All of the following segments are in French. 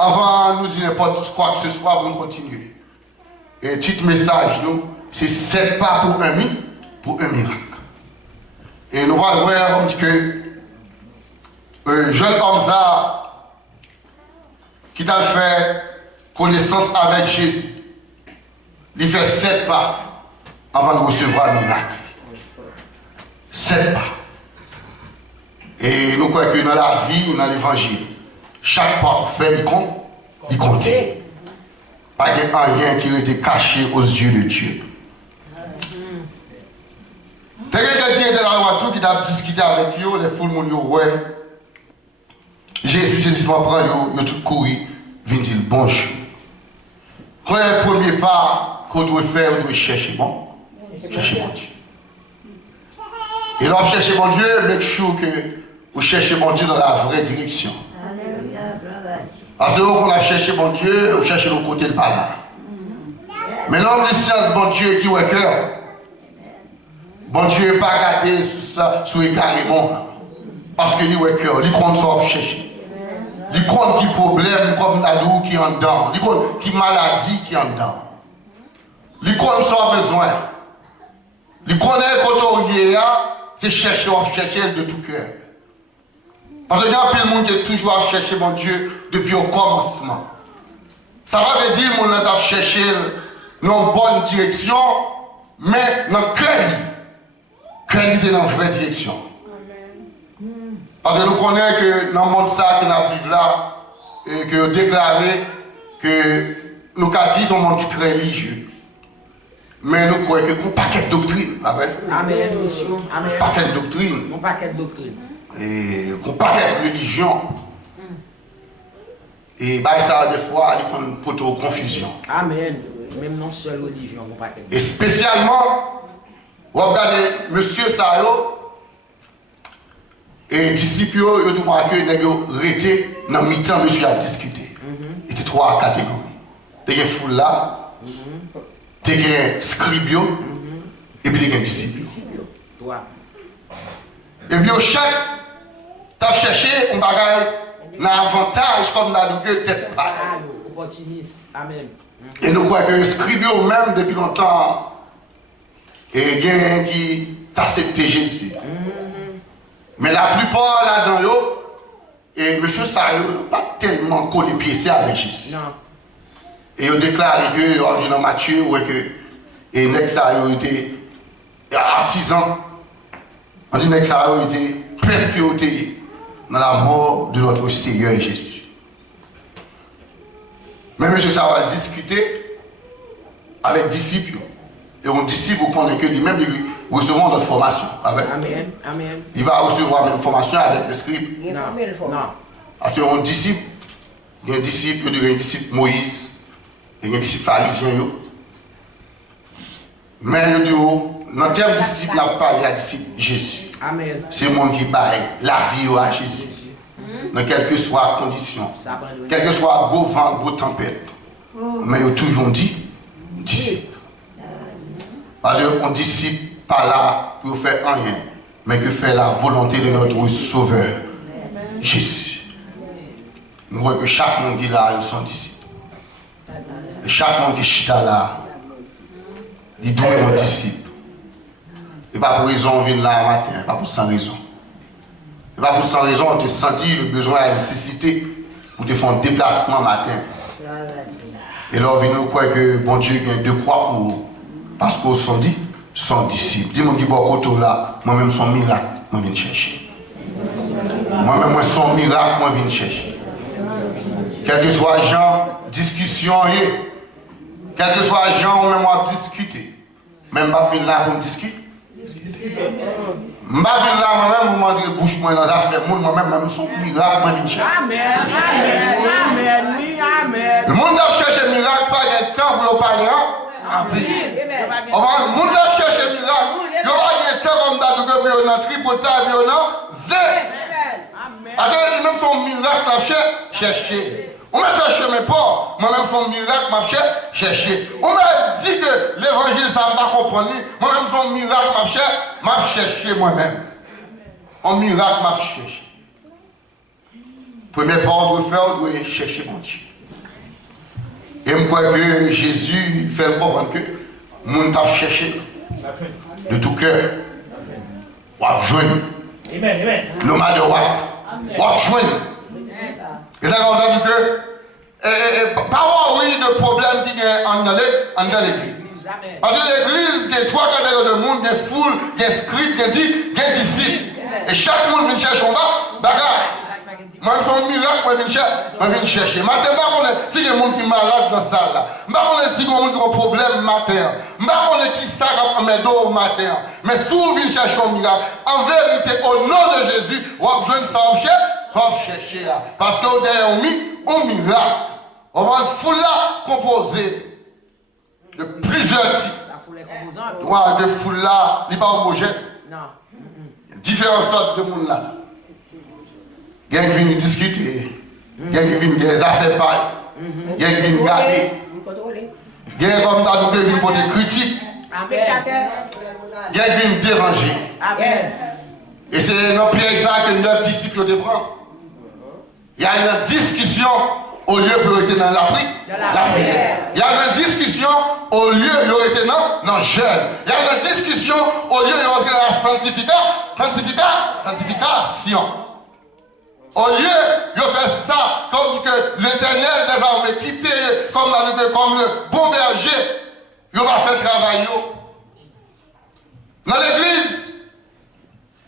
avant nous dire n'importe quoi que ce soit, pour nous continuer. Et petit message, nous, c'est 7 pas pour un miracle. Et nous allons voir, on dit que jeune homme ça, qui t'a fait connaissance avec Jésus, il fait 7 pas avant de recevoir le miracle. 7 pas. Et nous croyons que dans la vie, dans l'évangile, chaque pas qu'on fait, il compte. Pas de rien qui a été caché aux yeux de Dieu. Quelqu'un qui était dans la loi, qui a discuté avec eux, les foules m'ont dit, ouais, Jésus, c'est ce qu'on prend, ils ont tout couru, viennent dire bonjour. Quand il y a le premier pas qu'on doit faire, on doit chercher bon. Chercher mon Dieu. Et là, chercher mon Dieu, make sure que vous cherchez mon Dieu dans la vraie direction. Parce que quand on a cherché mon Dieu, on cherche le côté de là. Mais l'homme de science, mon Dieu, qui est cœur. Bon Dieu n'est pas gâté sous les carrément. Parce qu'il est cœur, il compte ça chercher. Il compte qui problème comme Nadou qui est en dedans. Il compte qui maladie qui est en dedans. Il compte ça besoin. Il connaît quand on y est, c'est chercher de tout cœur. Parce qu'il y a plein de monde qui est toujours à chercher mon Dieu depuis le commencement. Ça va dire qu'on a cherché dans la bonne direction, mais dans le cœur, il est dans la vraie direction. Parce que nous connaissons que dans le monde ça qui vivons là, et que nous déclarons que nous avons dit un monde qui est très religieux. Mais nous croyons que nous paquet de doctrines. Amen, monsieur. Amen. Paquet de doctrines. Un paquet de doctrines. Et un paquet de religion. Et bah, ça, des fois, il y a une photo confusion. Amen. Même non seule religion, mon paquet. Et spécialement, vous regardez monsieur Sayo et disciples, ils ont tout marqué, ils ont arrêté dans le mi-temps, monsieur a discuté. Il y a 3 catégories. Il y a foule là, il y a scribio, et puis il y a disciples. Et bien, chaque, tu as cherché un bagage, un avantage comme dans le tête pas. Opportuniste. Amen. Et nous croyons que le scribio même depuis longtemps, et il y a un qui t'a accepté Jésus. Mais la plupart là-dedans, et M. Sayo n'a pas tellement collé pied avec Jésus. Non. Et il a déclaré que, dans Matthieu, et Nek Sayo était artisan. On dit que Sayo était plein de piété dans la mort de notre Seigneur Jésus. Mais M. Sayo a discuté avec des disciples. Et un disciple, vous connaissez que lui-même, il recevra notre formation. Amen. Amen. Il va recevoir la même formation avec le scribe. Non. Parce qu'il y a un disciple, il y a un disciple Moïse, il y a un disciple pharisien. Mais dans le terme disciple, il a parlé à disciple Jésus. Amen. C'est le monde qui parle la vie à Jésus. Dans quelle que soit la condition, quel que soit le gros vent, gros tempête. Mais il a toujours dit disciple. Parce qu'on disciple pas là pour faire rien, mais que faire la volonté de notre Sauveur, Jésus. Nous voyons que chaque monde qui est là, ils sont disciples. Et chaque monde qui est là, il doit être un disciple. Et pas pour raison on vient là matin, pas pour sans raison. Et pas pour sans raison on te senti le besoin, la nécessité pour te faire un déplacement matin. Et là on vient nous croire que bon Dieu a 2 croix pour vous. Parce qu'on sont dit, son disciple. Dis-moi qui va autour là, moi-même son miracle, moi je viens chercher. Moi-même son miracle, moi je viens chercher. Quel que soit genre, discussion, quel que soit genre, on même discuter. Même pas venir là pour me discuter. Je ne vais pas venir là moi-même pour me dire bouche moi dans les affaires, moi-même son miracle, moi je viens chercher. Amen. Le monde a cherché le miracle, pas de temps pour parler. Le monde a cherché le miracle. Il y aura des temps comme ça, que dans tripotage, alors, même son miracle m'a cherché. On m'a cherché mes pas. Moi-même, son miracle m'a cherché. On m'a dit que l'évangile, ça ne m'a pas compris. Moi-même, son miracle m'a cherché moi-même. Un miracle m'a cherché. Première part, on doit faire, on doit chercher mon Dieu. Et je crois que Jésus fait comprendre que le monde t'a cherché de tout cœur. On va joindre. No matter what. On va joindre. Et ça, on a dit que, pas oui de problème qui est en dans l'église. Parce que l'église, il y a 3 catégories de monde, il y a foule, il y a script, il y a disciple. Et chaque monde vient chercher en bas, bagarre. Moi, je fais un miracle, moi, je viens chercher. Matin, si il y a des gens qui sont malades dans cette salle-là, si il y a des gens qui ont un problème matin, qui savent mes dos au matin, mais si vous venez chercher un miracle, en vérité, au nom de Jésus, vous avez besoin de ça, chercher. Parce que vous avez un miracle. On va une foule-là composée de plusieurs types. La foule est composante. Ouais, de foule-là, il n'est pas homogène. Non. Différentes sortes de monde là. Il y a qui viennent discuter, il y a qui viennent des affaires pareilles, il y a qui viennent garder, il y a comme ça qui viennent pour des critiques, il y a qui viennent déranger. Et c'est dans Pierre ça que 9 disciples de prendre. Il y a une discussion au lieu de être dans la prière. Il y a une discussion au lieu de être dans le jeûne. Il y a une discussion au lieu de être dans la sanctification. Au lieu de faire ça comme que l'éternel des armées quitté comme le bon berger, il va faire travail. Dans l'église,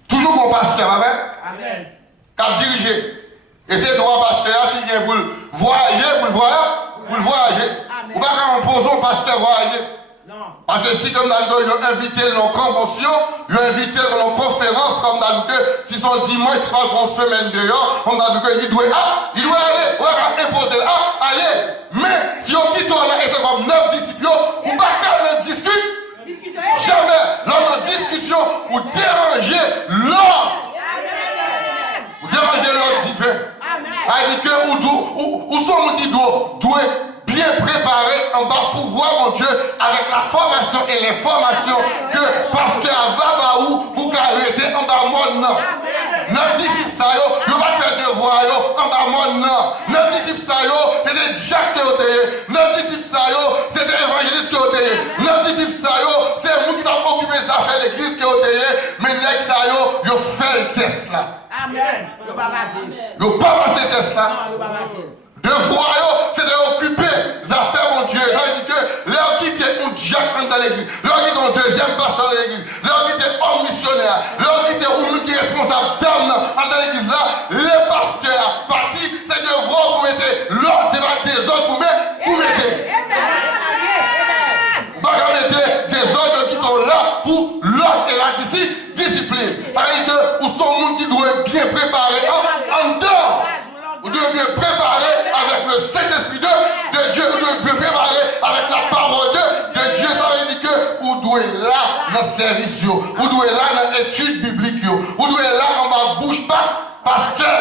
toujours mon pasteur, amen, qui a dirigé. Et c'est droit pasteur, s'il vient pour le voyager, ou pas quand on pose un pasteur voyager. Parce que si comme dans le ils ont invité dans la convention, ils ont invité dans la conférence, comme dans le si son dimanche, c'est pas son semaine dehors, on a dit qu'il doit aller, on va imposer, allez. Mais si on quitte là, était comme 9 disciples, ou pas qu'à le discute, jamais, lors de discussion, ou déranger l'homme. Ou déranger l'homme divin. Elle dit que où sont qui doit bien préparé en bas pour voir mon Dieu avec la formation et les formations que pasteur Avabaou pour arrêter en bas mon nom. Notre disciple ça yo va faire devoir en bas mon nom. Notre disciple ça yo c'est des Jacques qui ont été. Notre disciple ça yo c'est des évangélistes qui ont été. Notre disciple ça yo c'est vous qui ont occupé des affaires de l'église qui ont été. Mais l'ex ça yo fait le test là. Amen. Yo pas passer. Yo pas passer le test là. Non, yo pas passer. Devoir, c'est d'occuper les affaires, mon Dieu. Ça veut dire que leur qui était un Jacques dans l'église, leur qui était un deuxième pasteur de l'église, leur qui était homme missionnaire, leur qui était un qui est responsable d'âme dans l'église là, les pasteurs partis, c'est devoir pour mettre l'ordre, c'est pas des ordres pour mettre. Vous pas mettre des ordres qui sont là pour l'ordre et la discipline. Ça veut dire que où sont les gens qui doivent bien préparer en dehors. Vous devez bien préparer avec le Saint-Esprit de Dieu. Vous devez bien préparer avec la parole de Dieu. Ça veut dire que vous devez là dans le service. Vous devez là dans l'étude biblique. Vous devez là dans ma bouche pas pasteur.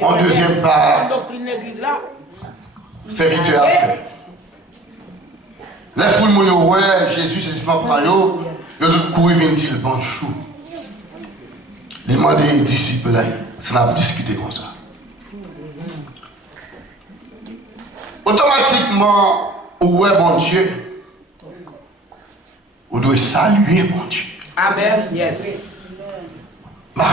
En deuxième part, serviteur à faire. Les foules me disent, ouais, Jésus, c'est pas pour eux. Ils ont courir, ils disent, bon chou. Les demandés disciples, ça n'a pas discuté comme ça. Automatiquement, ouais, bon Dieu, vous devez saluer bon Dieu. Amen, yes. Je ne sais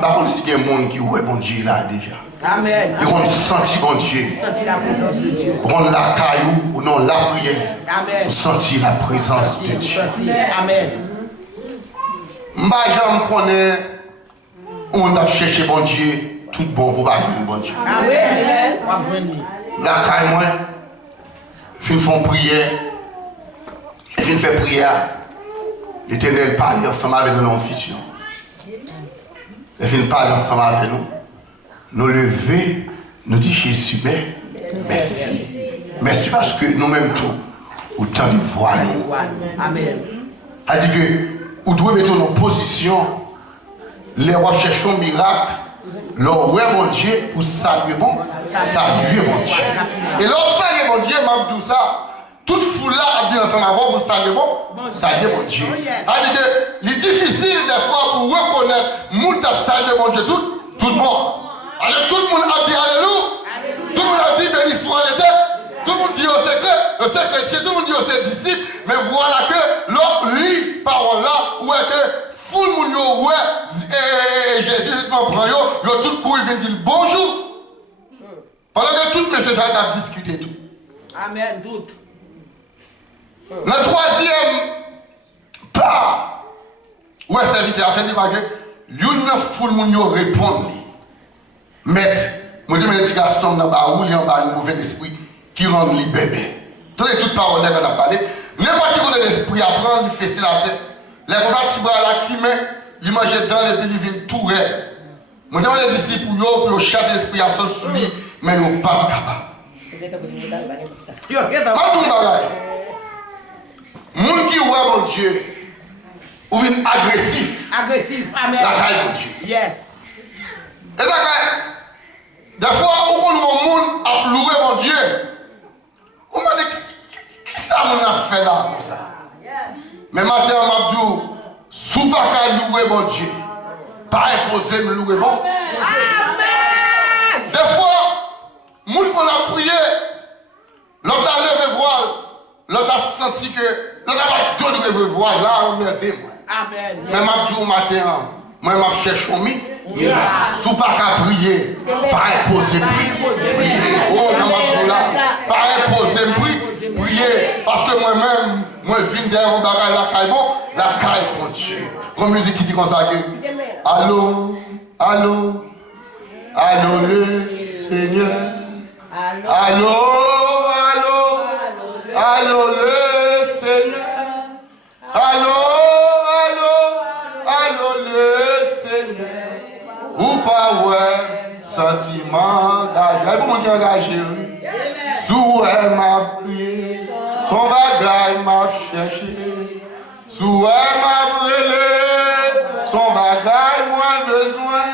pas si il y a des gens qui ouais bon Dieu là déjà. Amen. Ils vont sentir bon Dieu. Sentir la présence de Dieu. On la caillou ou non la prière. Amen. Sentir la présence de Dieu. Amen. Je connais. On a cherché bon Dieu, tout bon pour pas jouer bon Dieu. Amen. La caille moi, fin font prière, et fin fait prière. L'Éternel parle ensemble avec nous en futur. Et fin parle ensemble avec nous. Nous lever, nous dit Jésus, merci. Merci parce que nous-mêmes tout, autant de voix. Amen. Elle dit que vous devez mettre en position. Les rois cherchent un miracle, leur ouais mon Dieu pour saluer mon Dieu. Et leur saluer mon Dieu, m'a dit ça, toute foule là a dit ensemble avant pour saluer mon Dieu. C'est-à-dire que il est difficile des fois pour reconnaître moun t'a salué mon Dieu tout le monde. Alors tout le monde a dit alléluia. Tout le monde a dit béni soit l'éternel. Tout le monde dit au secret, tout le monde dit aux ses disciples, mais voilà que l'autre lit parole là, où est que foule moun yo ouais Jésus justement prend yo tout court vient dire bonjour. Pendant que tout monsieur ça a discuté tout. Amen tout. Le troisième part où est serviteur a fait dire que une foule moun yo répond maître, moi dis mes petits garçons dans ba roule en bas un mauvais esprit qui rend lui bébé. Toute parole qu'on a parlé, n'importe qui connaît l'esprit apprend, il fait la tête. Les comme ça, tu vois là qui met, il mange dans les pays, il vient tout raide. Moi, je dis les disciples pour chasser l'esprit à son sur lui, mais ils ne sont pas capables. Pas tout le bagage. Moun qui voit mon Dieu, ou vient agressif. Agressif, amen. La taille de Dieu. Yes. Et ça, des fois, où on monde a loué mon Dieu, on m'a dit, qui ça mon a fait là comme ça? Mais matin, on m'a dit, sous pas qu'à louer mon Dieu, pas imposer me louer bon. Amen. Des fois, moun qu'on a prié, l'autre a levé voile, l'autre a senti que, l'autre a pas de levé voile, là on m'a dit, Amen. mais m'a dit au matin, moi m'a cherché au mi, sous pas qu'à prier, pas imposer prier. Oh, là, pas imposer prier, parce que moi-même, moi je viens derrière mon bagage la caille pour Dieu. Comme musique qui dit comme ça, allô, allô, allô le Seigneur, allô, allô, allô le Seigneur, allô, allô, allô le Seigneur. Ou pas ouais, sentiment engagé. Pour moi engagé, sous elle m'a prié, son bagage m'a cherché. Sous elle m'a brûlé, son bagage moins besoin.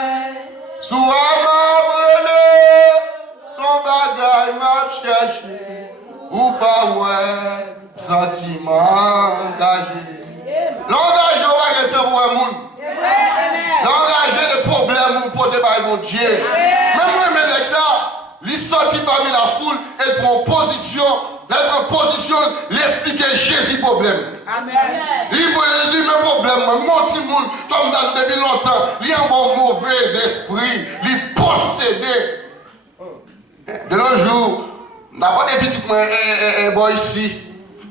Sous elle m'a brûlé, son bagage m'a cherché. Ou pas ouais, sentiment engagé. L'engagé va être pour un monde. L'engager des problèmes ou porter par mon Dieu. Même moi, avec ça, il sortit parmi la foule et prend position, l'expliquer Jésus problème. Amen. Il dit Jésus, mes problèmes, mon petit monde, comme dans depuis longtemps, il y a un bon mauvais esprit, il possédé. De nos jours, d'abord des petites mains ici.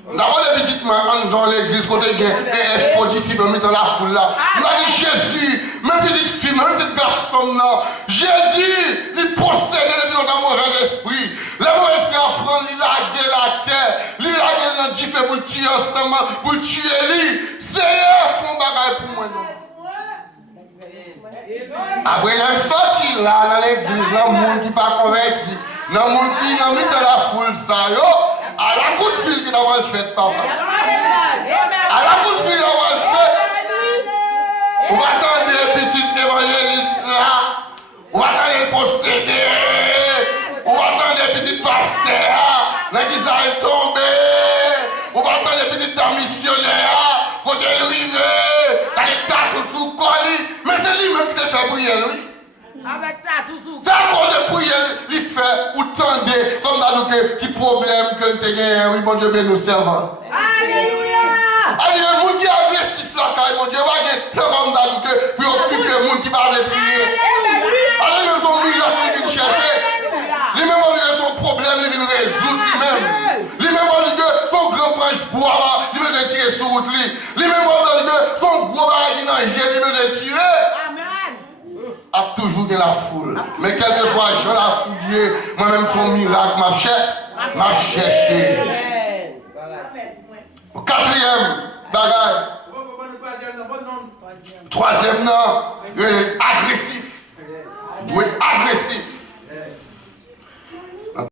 D'abord les petites mains dans l'église, côté il y a un faux disciple dans la foule là. Il a dit Jésus, mes petites filles, mes petites garçons là. Jésus, il possède depuis longtemps mauvais esprit. Le mauvais esprit apprend, il a la terre. Il a dans différents pour le tuer ensemble, pour le tuer lui. Seigneur, font bagaille pour moi. Après, il a sorti là dans l'église, dans le monde qui n'est pas converti. Dans le monde qui n'a mis dans la foule ça, yo. À la coup de fil qui d'avoir fait, papa. À la coup de fil d'avoir fait. On va attendre les petits évangélistes là. On va attendre les possédés. On va attendre les petits pasteurs. L'église est tombée. On va attendre les petites dames missionnaires. Quand elle arrive, elle est tatouée sous colis. Mais c'est lui-même qui te fait briller, lui. Avec ça, tout sous. C'est à cause de prière, il fait ou tendez, comme dans le qui problème que tu as, oui, bon Dieu, bien nous servons. Alléluia! Allez, le monde qui est agressif là, mon Dieu, va gagner tant comme dans le pour occuper le monde qui va aller prier. Allez, ils ont mis là qui viennent chercher. Lui-même, on dit son problème, il vient résoudre lui-même. Lui-même, on dit que son grand branche bois, il veut tirer sur route. Lui-même, on dit que son gros barrage, il veut tirer. A toujours de la foule. Mais quel que soit Jean la fouillé, moi-même son miracle m'a cherché. Au quatrième bagage. Troisième nom, agressif.